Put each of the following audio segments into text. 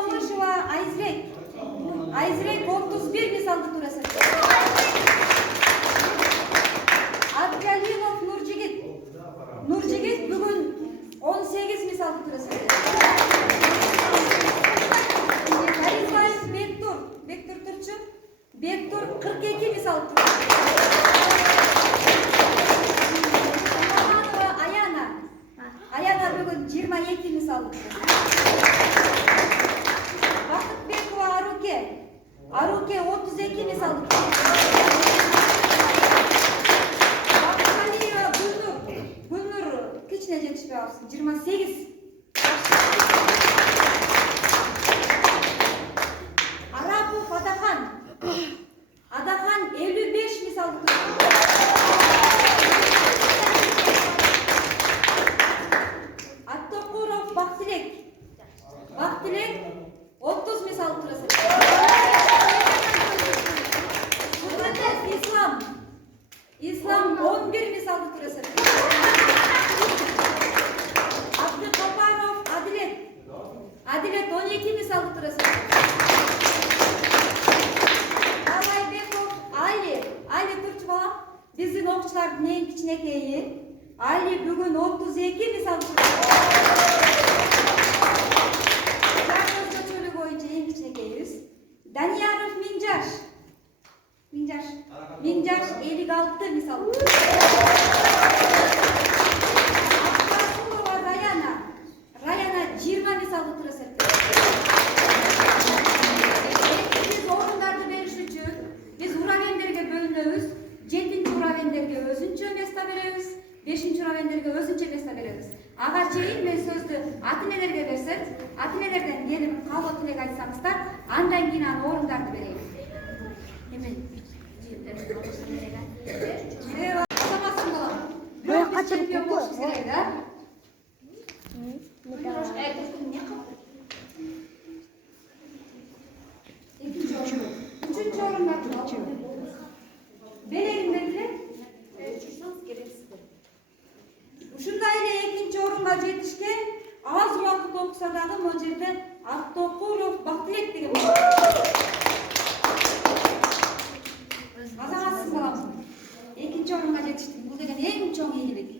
Alpamышева Айзрек 31 мисалды турасы. Абдгалимов Нуржигит бүгін 18 мисалды турасы. Каризбаев Бектур Турчук 42 мисалды турасы. Аяна бүгін 22 мисалды турасы. Бақытбекова Аруке 32 мисалды турасы. Бақытқалиева Гүлнұр кішіне жетішпей алсын 28. Арапов Адахан 55 мисалды турасы. Аттокуров Бактилек 30 мисалды турасы. İslam 11 мисалды турасы. Абдыкапаров Адилет 12 мисалды турасы. Алайбеков Али Турчу балам биздин окуучулардын эң кичинекейи. Али бүгүн 32 мисалды турасы. Чөлү боюнча эң кичинекейибиз. Данияров Минжаш 56 мисалды турасы. Аббасулова Раяна 20 мисалды турасы. Биз орундарды бериш үчүн биз уравендерге бөлүнөбүз. 7-ci уравендерге өзүнчө место беребиз. 5-ci уравендерге өзүнчө место беребиз. Ага чейин мен сөздү ата-энелерге берсем, ата-энелерден келип калуу тилек айтсаңыздар, андан кийин аны орундарды берейин. Азаматсың балам. Бирок чемпион болушубуз керек, да? Үчүнчү орунда белегиндегилер ушундай эле экинчи орунга жетишкен аз убакыт окуса дагы могу жерде Аттокуров Бактилек деген бар. Азаматсың балам. Экинчи орунга жетиштик. Бул деген эң чоң ийгилик.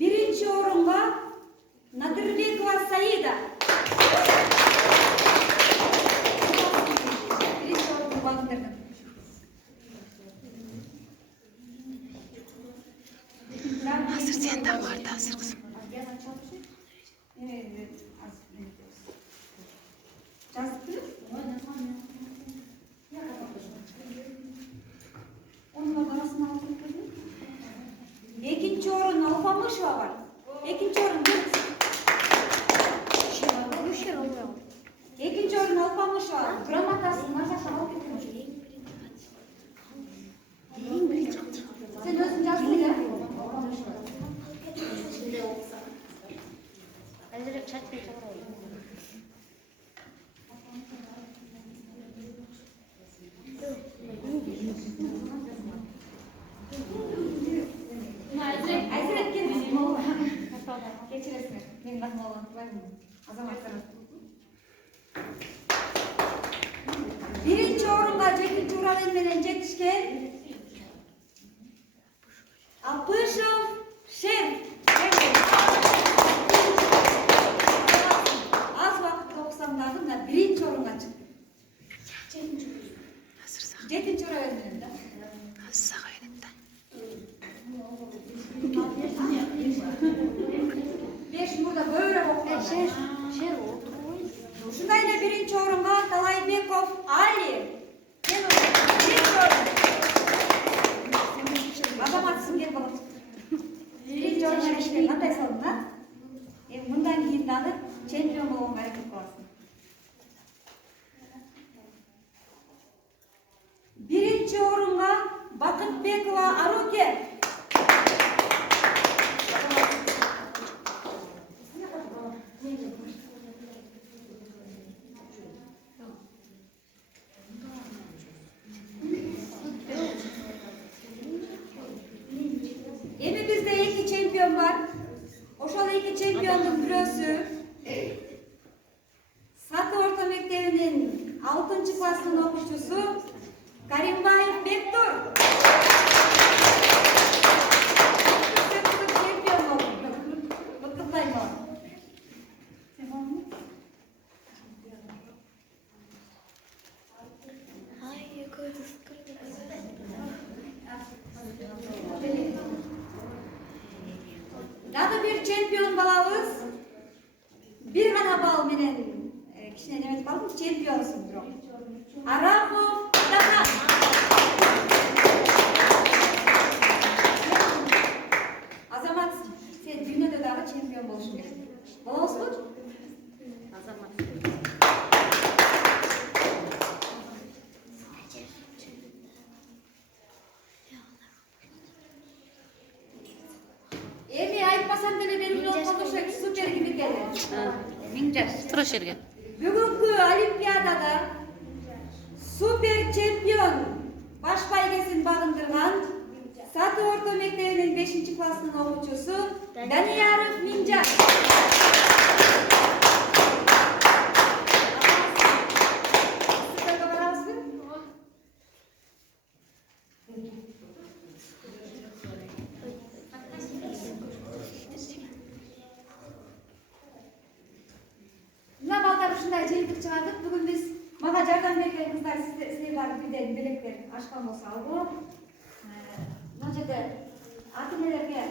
Birinci orunga Надырбекова Саида. Birinci orunga bağındırdım. Hazır senden vardı, hazır kızım. Ekinci orun Alpamышева var. Ekinci orun Ekinci orun Alpamышева. Gramatası Naşaş'a alıp getirmiş. Sen özün yazdın ya. Ayzirek gelmesin. Geçiresine. Benim bakma olan var mı? Azam açsana. Birinci orunga жетинчи уравень менен жетишкен Апышев Шер. Az vakit okusam lazım da birinci orunga çıktı. Жетинчи уравень менен да. Beş burada böyle okuyor. Ушундай эле биринчи орунга Талайбеков Али. Биринчи орун. Азаматсың кел балам. Биринчи орунга кишкен кандай салдың, а? Мындан кийин дагы чемпион болгонго аракет кыласың. Биринчи орунга Бакытбекова Аруке. 6. klassının okuyucusu Karimbayev Bektur. Çempiyon oldu. Kutlayın onu. Daha bir çempiyon balabız. Bir gana bal menen kişine demet balım çempiyonsundur o. Aramo Dahan. Azamat, sen dünyada daha çempiyon boluşun gerek. Bala olsun mu? Azamat. Eli aytmasam dele benim yol konuşacak süper gibi gelir. Minjas. Tur o yerге. Bugünkü olimpiyadada süper çempiyon baş baygesin bağındırgan Satı Orta Mektebi'nin 5. klasının okuyucusu Daniyarov Minjas. Süperga baramız mı? Mına balдар ушундай жыйынтык чыгардык. Бүгүн биз мага жардам берген кыздар силерге бирден белектер ашкан болсо албу. Мына жерде ата энелерге